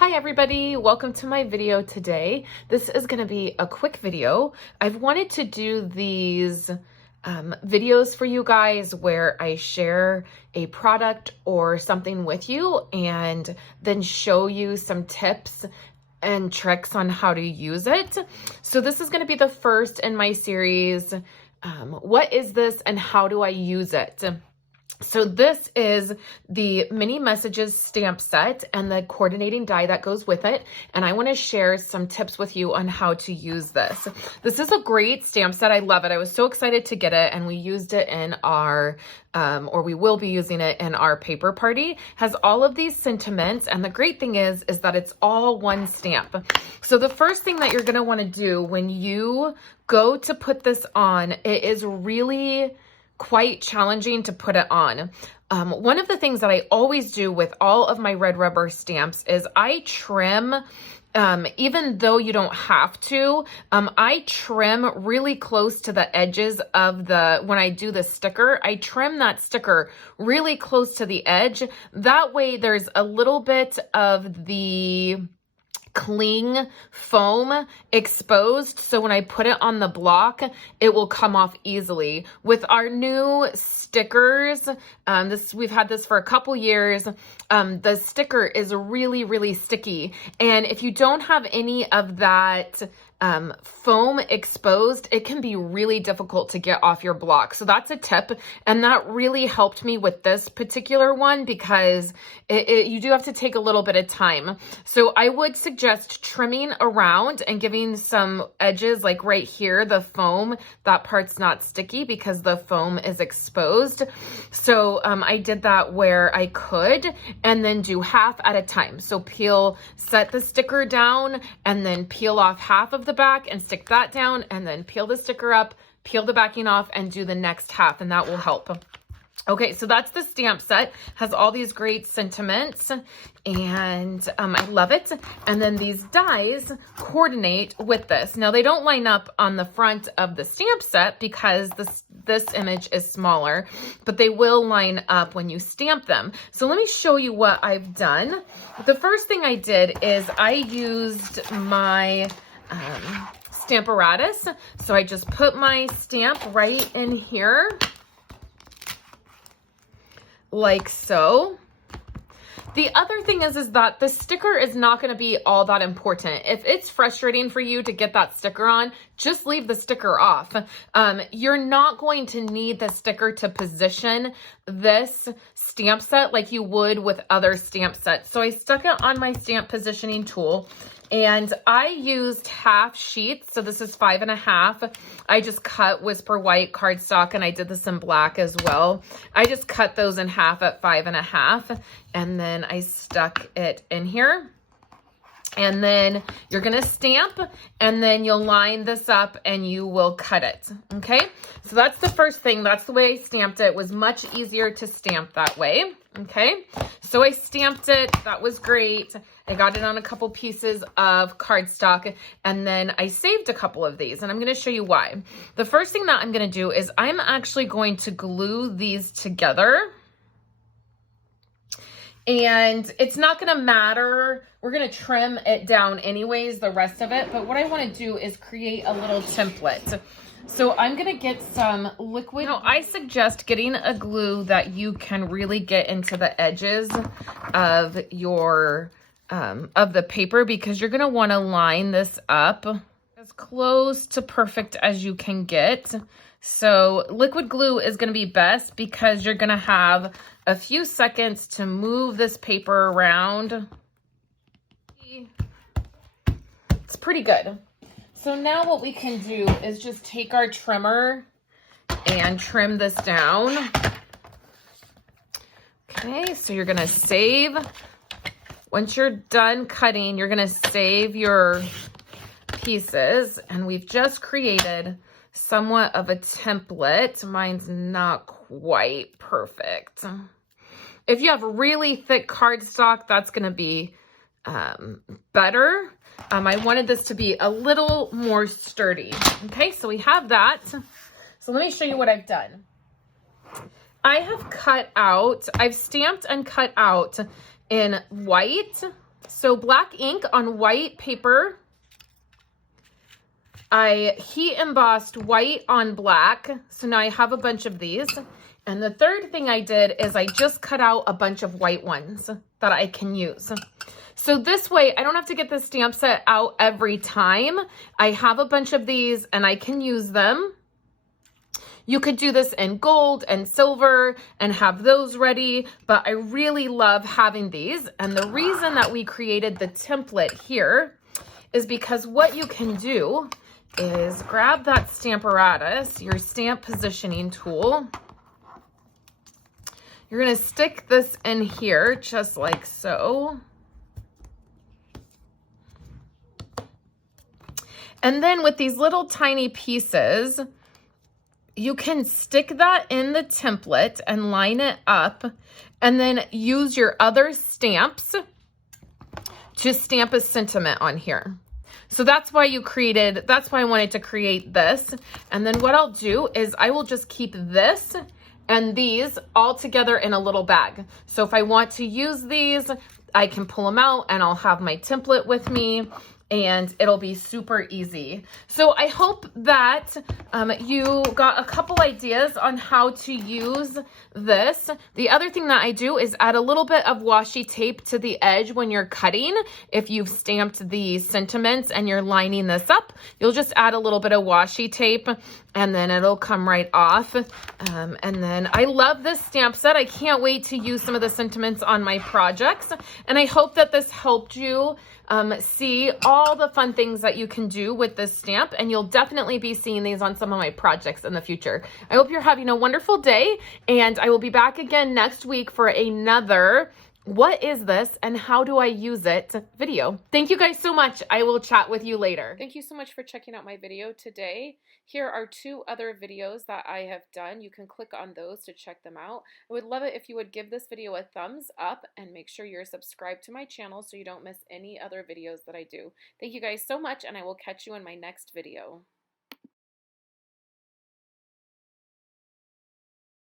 Hi everybody, welcome to my video today. This is going to be a quick video. I've wanted to do these videos for you guys where I share a product or something with you and then show you some tips and tricks on how to use it. So this is going to be the first in my series, what is this and how do I use it? So this is the mini messages stamp set and the coordinating die that goes with it. And I want to share some tips with you on how to use this. This is a great stamp set. I love it. I was so excited to get it, and we used it in our, or we will be using it in our paper party. Has all of these sentiments. And the great thing is that it's all one stamp. So the first thing that you're going to want to do when you go to put this on, it is really quite challenging to put it on. One of the things that I always do with all of my red rubber stamps is I trim, even though you don't have to, I trim really close to the edges of when I do the sticker, I trim that sticker really close to the edge. That way there's a little bit of the cling foam exposed, so when I put it on the block it will come off easily. With our new stickers, we've had this for a couple years, the sticker is really sticky, and if you don't have any of that foam exposed, it can be really difficult to get off your block. So that's a tip, and that really helped me with this particular one because you do have to take a little bit of time. So I would suggest trimming around and giving some edges, like right here, the foam, that part's not sticky because the foam is exposed. So I did that where I could, and then do half at a time. So set the sticker down and then peel off half of the back and stick that down, and then peel the sticker up, peel the backing off, and do the next half, and that will help. Okay, so that's the stamp set. Has all these great sentiments, and I love it. And then these dies coordinate with this. Now they don't line up on the front of the stamp set because this image is smaller, but they will line up when you stamp them. So let me show you what I've done. The first thing I did is I used my Stamparatus. So I just put my stamp right in here, like so. The other thing is that the sticker is not going to be all that important. If it's frustrating for you to get that sticker on, just leave the sticker off. You're not going to need the sticker to position this stamp set like you would with other stamp sets. So I stuck it on my stamp positioning tool, and I used half sheets. So this is 5.5. I just cut Whisper White cardstock, and I did this in black as well. I just cut those in half at 5.5, and then I stuck it in here. And then you're going to stamp, and then you'll line this up and you will cut it. Okay. So that's the first thing. That's the way I stamped it. It was much easier to stamp that way. Okay. So I stamped it. That was great. I got it on a couple pieces of cardstock, and then I saved a couple of these, and I'm going to show you why. The first thing that I'm going to do is I'm actually going to glue these together. And it's not going to matter. We're going to trim it down anyways, the rest of it. But what I want to do is create a little template. So I'm going to get some liquid. Now, I suggest getting a glue that you can really get into the edges of your, of the paper, because you're going to want to line this up as close to perfect as you can get. So liquid glue is going to be best because you're going to have a few seconds to move this paper around. It's pretty good. So now what we can do is just take our trimmer and trim this down. Okay, so you're going to save. Once you're done cutting, you're going to save your pieces, and we've just created somewhat of a template. Mine's not quite perfect. If you have really thick cardstock, that's going to be better. I wanted this to be a little more sturdy. Okay, so we have that. So let me show you what I've done. I've stamped and cut out in white So black ink on white paper. I heat embossed white on black. So now I have a bunch of these. And the third thing I did is I just cut out a bunch of white ones that I can use. So this way, I don't have to get the stamp set out every time. I have a bunch of these and I can use them. You could do this in gold and silver and have those ready, but I really love having these. And the reason that we created the template here is because what you can do is grab that Stamparatus, your stamp positioning tool. You're gonna stick this in here just like so. And then with these little tiny pieces, you can stick that in the template and line it up and then use your other stamps to stamp a sentiment on here. So that's why I wanted to create this. And then what I'll do is I will just keep this and these all together in a little bag. So if I want to use these, I can pull them out and I'll have my template with me and it'll be super easy. So I hope that you got a couple ideas on how to use this. The other thing that I do is add a little bit of washi tape to the edge when you're cutting. If you've stamped the sentiments and you're lining this up, you'll just add a little bit of washi tape and then it'll come right off. And then I love this stamp set. I can't wait to use some of the sentiments on my projects. And I hope that this helped you see all the fun things that you can do with this stamp, and you'll definitely be seeing these on some of my projects in the future. I hope you're having a wonderful day, and I will be back again next week for another "What is this and how do I use it?" video. Thank you guys so much. I will chat with you later. Thank you so much for checking out my video today. Here are 2 other videos that I have done. You can click on those to check them out. I would love it if you would give this video a thumbs up and make sure you're subscribed to my channel so you don't miss any other videos that I do. Thank you guys so much, and I will catch you in my next video.